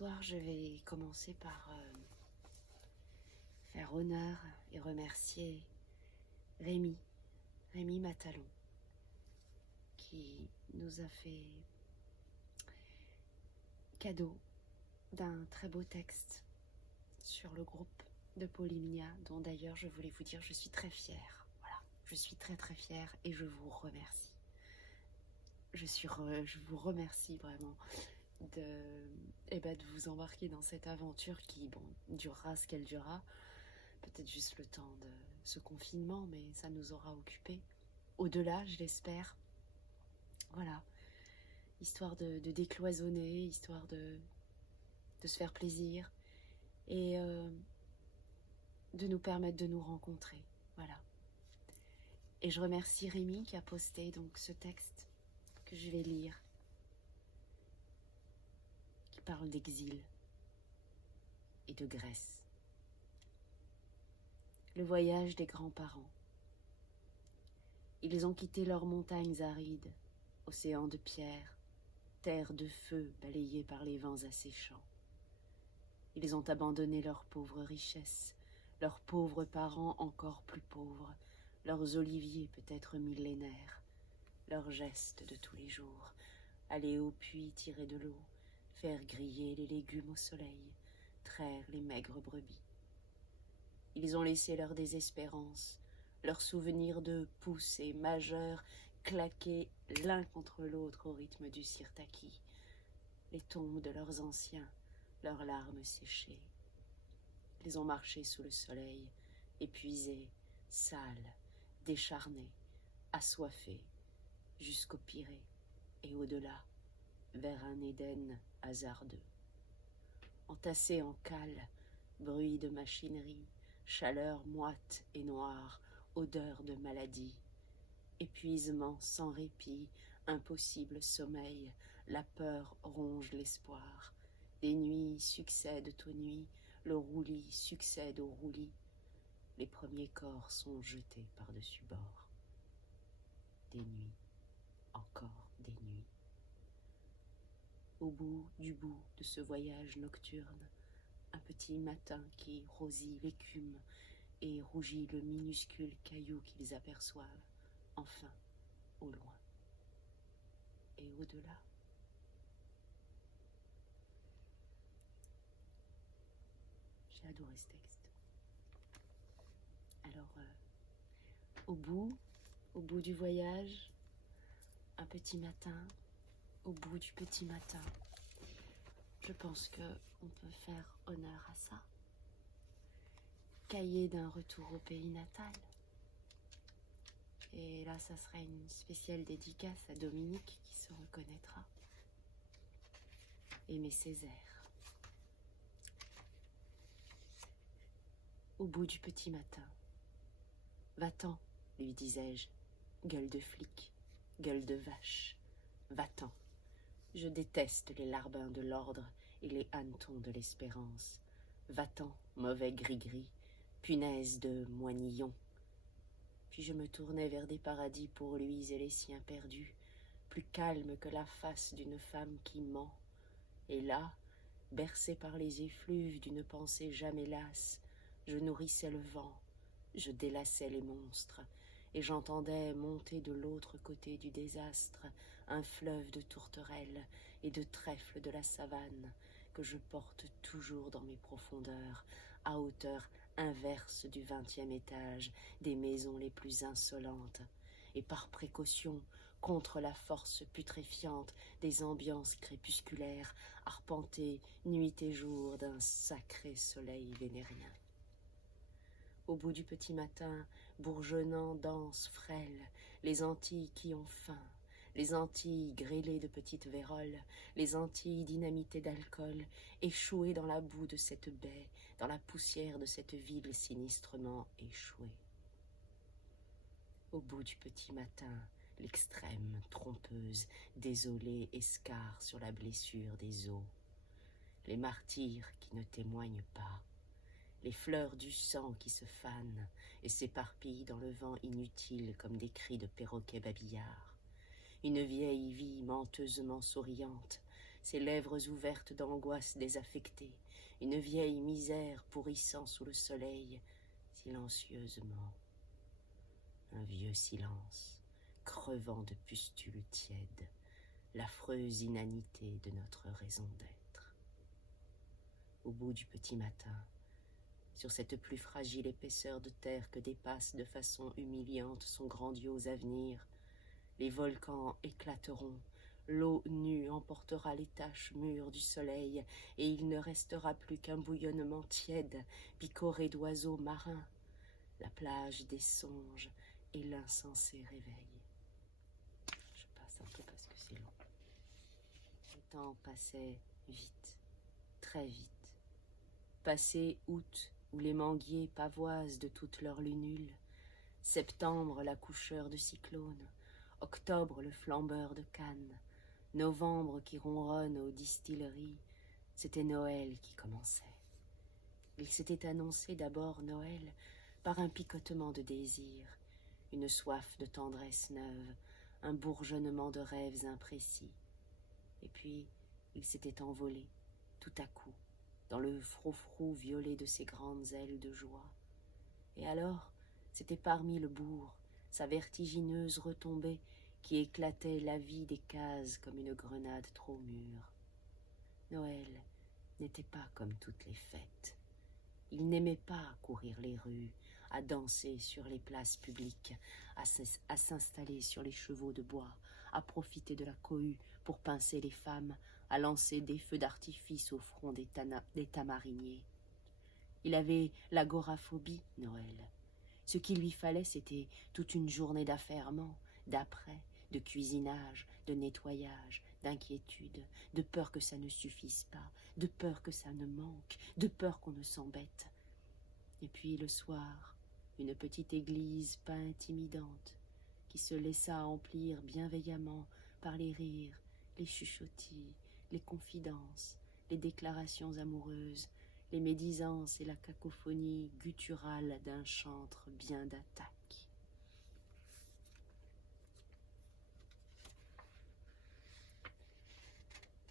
soir, je vais commencer par faire honneur et remercier Rémi Matalon, qui nous a fait cadeau d'un très beau texte sur le groupe de Polymnia, dont d'ailleurs je voulais vous dire je suis très fière. Voilà, je suis très fière et je vous remercie. Je vous remercie vraiment de vous embarquer dans cette aventure qui, durera ce qu'elle durera. Peut-être juste le temps de ce confinement, mais ça nous aura occupés. Au-delà, je l'espère. Voilà, histoire de décloisonner, histoire de se faire plaisir et de nous permettre de nous rencontrer. Voilà. Et je remercie Rémi qui a posté donc ce texte que je vais lire, qui parle d'exil et de Grèce. Le voyage des grands-parents. Ils ont quitté leurs montagnes arides, océans de pierre, terre de feu balayée par les vents asséchants. Ils ont abandonné leurs pauvres richesses, leurs pauvres parents encore plus pauvres, leurs oliviers peut-être millénaires, leurs gestes de tous les jours, aller au puits tirer de l'eau, faire griller les légumes au soleil, traire les maigres brebis. Ils ont laissé leur désespérance, leurs souvenirs de poussés majeurs claquer l'un contre l'autre au rythme du sirtaki, les tombes de leurs anciens, leurs larmes séchées. Ils ont marché sous le soleil, épuisés, sales, décharnés, assoiffés, jusqu'au Pirée et au-delà, vers un Éden hasardeux. Entassés en cale, bruit de machinerie, chaleur moite et noire, odeur de maladie, épuisement sans répit, impossible sommeil, la peur ronge l'espoir. Des nuits succèdent aux nuits, le roulis succède au roulis. Les premiers corps sont jetés par-dessus bord. Des nuits, encore des nuits. Au bout de ce voyage nocturne, un petit matin qui rosit l'écume et rougit le minuscule caillou qu'ils aperçoivent, enfin, au loin. Et au-delà. J'ai adoré ce texte. Alors, au bout du voyage, un petit matin, au bout du petit matin, je pense qu'on peut faire honneur à ça. Cahier d'un retour au pays natal. Et là, ça sera une spéciale dédicace à Dominique qui se reconnaîtra. Aimé Césaire. Au bout du petit matin. Va-t'en, lui disais-je, gueule de flic, gueule de vache, va-t'en. Je déteste les larbins de l'ordre et les hannetons de l'espérance. Va-t'en, mauvais gris-gris, punaise de moignillon. Puis je me tournai vers des paradis pour lui et les siens perdus, plus calmes que la face d'une femme qui ment. Et là, bercé par les effluves d'une pensée jamais lasse, je nourrissais le vent, je délaçais les monstres, et j'entendais monter de l'autre côté du désastre un fleuve de tourterelles et de trèfles de la savane que je porte toujours dans mes profondeurs, à hauteur inverse du 20e étage des maisons les plus insolentes, et par précaution contre la force putréfiante des ambiances crépusculaires arpentées nuit et jour d'un sacré soleil vénérien. Au bout du petit matin, bourgeonnant, danse, frêle, les Antilles qui ont faim, les Antilles grêlées de petites vérolles, les Antilles dynamitées d'alcool, échouées dans la boue de cette baie, dans la poussière de cette ville sinistrement échouée. Au bout du petit matin, l'extrême trompeuse, désolée escarre sur la blessure des os, les martyrs qui ne témoignent pas, les fleurs du sang qui se fanent et s'éparpillent dans le vent inutile comme des cris de perroquets babillards. Une vieille vie menteusement souriante, ses lèvres ouvertes d'angoisse désaffectée, une vieille misère pourrissant sous le soleil, silencieusement. Un vieux silence, crevant de pustules tièdes, l'affreuse inanité de notre raison d'être. Au bout du petit matin, sur cette plus fragile épaisseur de terre que dépasse de façon humiliante son grandiose avenir, les volcans éclateront, l'eau nue emportera les taches mûres du soleil, et il ne restera plus qu'un bouillonnement tiède, picoré d'oiseaux marins, la plage des songes et l'insensé réveil. Je passe un peu parce que c'est long. Le temps passait vite, très vite. Passé août, où les manguiers pavoisent de toute leur lunule, septembre l'accoucheur de cyclones, octobre le flambeur de cannes, novembre qui ronronne aux distilleries, c'était Noël qui commençait. Il s'était annoncé d'abord Noël par un picotement de désir, une soif de tendresse neuve, un bourgeonnement de rêves imprécis. Et puis, il s'était envolé, tout à coup, dans le froufrou violet de ses grandes ailes de joie. Et alors, c'était parmi le bourg, sa vertigineuse retombée, qui éclatait la vie des cases comme une grenade trop mûre. Noël n'était pas comme toutes les fêtes. Il n'aimait pas courir les rues, à danser sur les places publiques, à s'installer sur les chevaux de bois, à profiter de la cohue pour pincer les femmes, à lancer des feux d'artifice au front des tamariniers. Il avait l'agoraphobie, Noël. Ce qu'il lui fallait, c'était toute une journée d'affairement, d'après, de cuisinage, de nettoyage, d'inquiétude, de peur que ça ne suffise pas, de peur que ça ne manque, de peur qu'on ne s'embête. Et puis le soir, une petite église pas intimidante, qui se laissa emplir bienveillamment par les rires, les chuchotis, les confidences, les déclarations amoureuses, les médisances et la cacophonie gutturale d'un chantre bien d'attaque.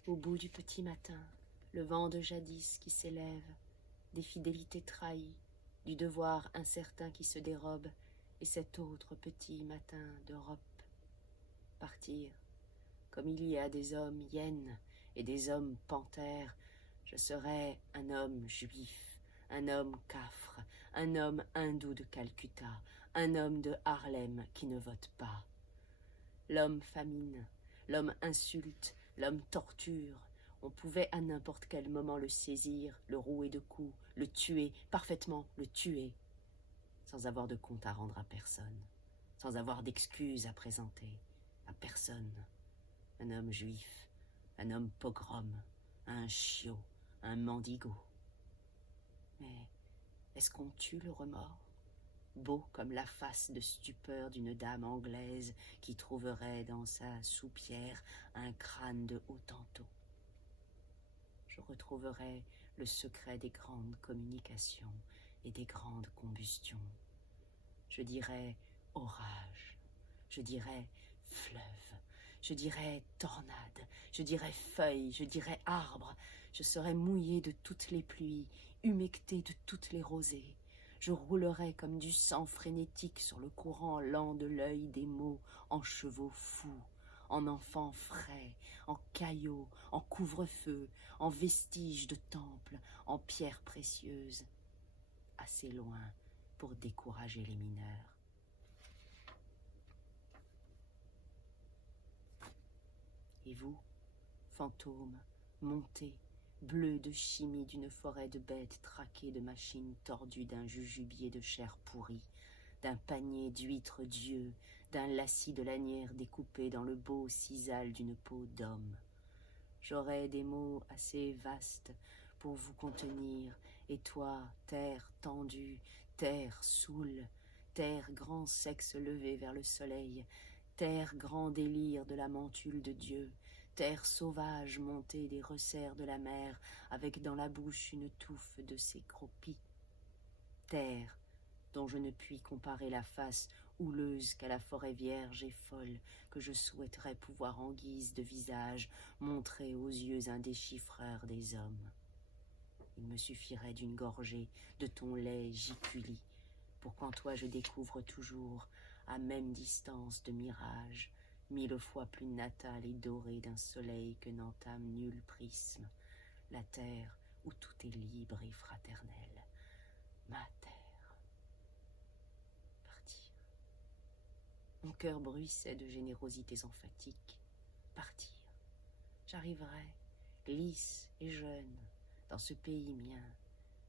Au bout du petit matin, le vent de jadis qui s'élève, des fidélités trahies, du devoir incertain qui se dérobe, et cet autre petit matin d'Europe. Partir, comme il y a des hommes hyènes et des hommes panthères, je serai un homme juif, un homme cafre, un homme hindou de Calcutta, un homme de Harlem qui ne vote pas. L'homme famine, l'homme insulte, l'homme torture. On pouvait à n'importe quel moment le saisir, le rouer de coups, le tuer, parfaitement le tuer, sans avoir de compte à rendre à personne, sans avoir d'excuses à présenter à personne. Un homme juif, un homme pogrom, un chiot, un mendigo. Mais est-ce qu'on tue le remords, beau comme la face de stupeur d'une dame anglaise qui trouverait dans sa soupière un crâne de Hottentot? Je retrouverai le secret des grandes communications et des grandes combustions. Je dirai orage, je dirai fleuve, je dirai tornade, je dirai feuille, je dirai arbre. Je serai mouillé de toutes les pluies, humecté de toutes les rosées. Je roulerai comme du sang frénétique sur le courant lent de l'œil des mots, en chevaux fous, en enfants frais, en caillots, en couvre-feu, en vestiges de temples, en pierres précieuses, assez loin pour décourager les mineurs. Et vous, fantômes, montés, bleus de chimie d'une forêt de bêtes traquées de machines tordues d'un jujubier de chair pourrie, d'un panier d'huîtres dieux, d'un lacis de lanière découpé dans le beau sisal d'une peau d'homme. J'aurai des mots assez vastes pour vous contenir, et toi, terre tendue, terre saoule, terre grand sexe levé vers le soleil, terre grand délire de la mantule de Dieu, terre sauvage montée des resserres de la mer, avec dans la bouche une touffe de ses cropis, terre dont je ne puis comparer la face houleuse qu'à la forêt vierge et folle, que je souhaiterais pouvoir en guise de visage montrer aux yeux indéchiffreurs des hommes. Il me suffirait d'une gorgée de ton lait jiculi, pour qu'en toi je découvre toujours, à même distance de mirage, 1000 fois plus natale et dorée d'un soleil que n'entame nul prisme, la terre où tout est libre et fraternel, ma terre. Partir. Mon cœur bruissait de générosités emphatiques. Partir. J'arriverai, lisse et jeune, dans ce pays mien,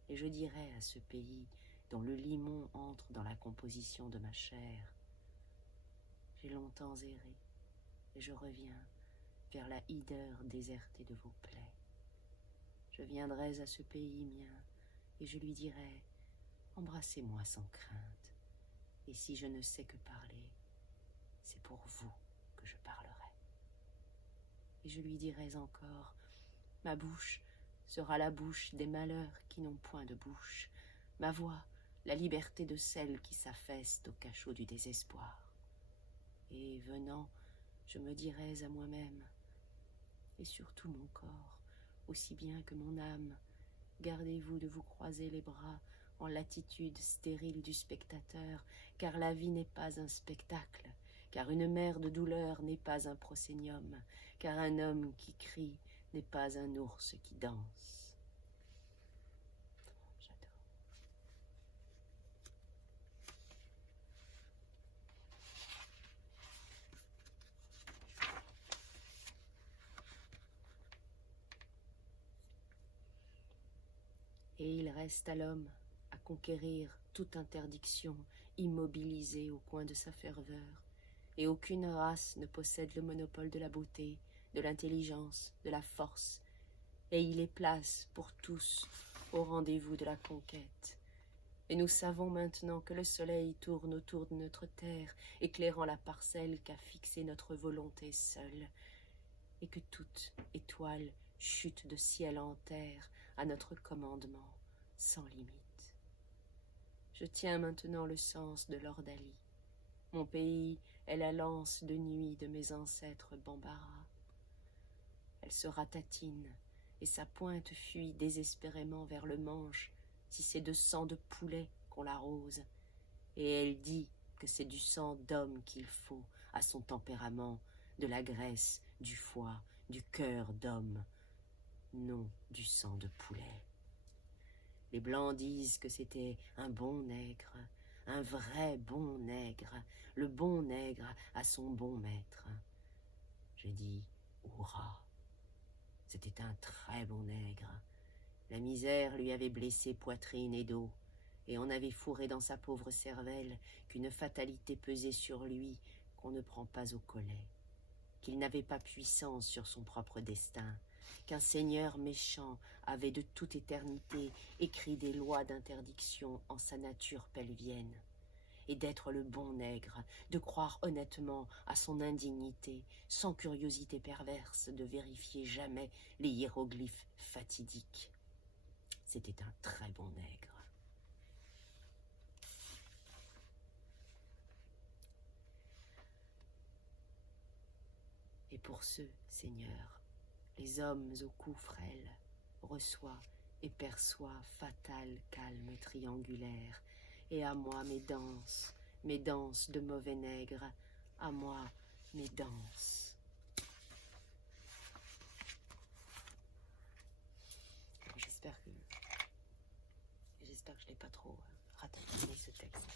et je dirai à ce pays dont le limon entre dans la composition de ma chair: j'ai longtemps erré, et je reviens vers la hideur désertée de vos plaies. Je viendrai à ce pays mien, et je lui dirai: embrassez-moi sans crainte, et si je ne sais que parler, c'est pour vous que je parlerai. Et je lui dirai encore: ma bouche sera la bouche des malheurs qui n'ont point de bouche, ma voix la liberté de celles qui s'affaissent au cachot du désespoir. Et venant, je me dirai à moi-même, et surtout mon corps, aussi bien que mon âme: gardez-vous de vous croiser les bras en l'attitude stérile du spectateur, car la vie n'est pas un spectacle, car une mer de douleur n'est pas un prosénium, car un homme qui crie n'est pas un ours qui danse. J'adore. Et il reste à l'homme à conquérir toute interdiction, immobilisée au coin de sa ferveur, et aucune race ne possède le monopole de la beauté, de l'intelligence, de la force, et il est place pour tous au rendez-vous de la conquête. Et nous savons maintenant que le soleil tourne autour de notre terre, éclairant la parcelle qu'a fixée notre volonté seule, et que toute étoile chute de ciel en terre à notre commandement, sans limite. Je tiens maintenant le sens de l'ordalie. Mon pays est la lance de nuit de mes ancêtres Bambara. Elle se ratatine, et sa pointe fuit désespérément vers le manche, si c'est de sang de poulet qu'on l'arrose, et elle dit que c'est du sang d'homme qu'il faut à son tempérament, de la graisse, du foie, du cœur d'homme, non du sang de poulet. Les Blancs disent que c'était un bon nègre, un vrai bon nègre, le bon nègre à son bon maître. Je dis hurrah. C'était un très bon nègre. La misère lui avait blessé poitrine et dos, et on avait fourré dans sa pauvre cervelle qu'une fatalité pesait sur lui qu'on ne prend pas au collet, qu'il n'avait pas puissance sur son propre destin, qu'un seigneur méchant avait de toute éternité écrit des lois d'interdiction en sa nature pelvienne, et d'être le bon nègre, de croire honnêtement à son indignité, sans curiosité perverse de vérifier jamais les hiéroglyphes fatidiques. C'était un très bon nègre. Et pour ceux, Seigneur, les hommes au cou frêle, reçoit et perçoit fatal calme triangulaire, et à moi mes danses de mauvais nègre, à moi mes danses. J'espère que je n'ai pas trop ratatiné ce texte.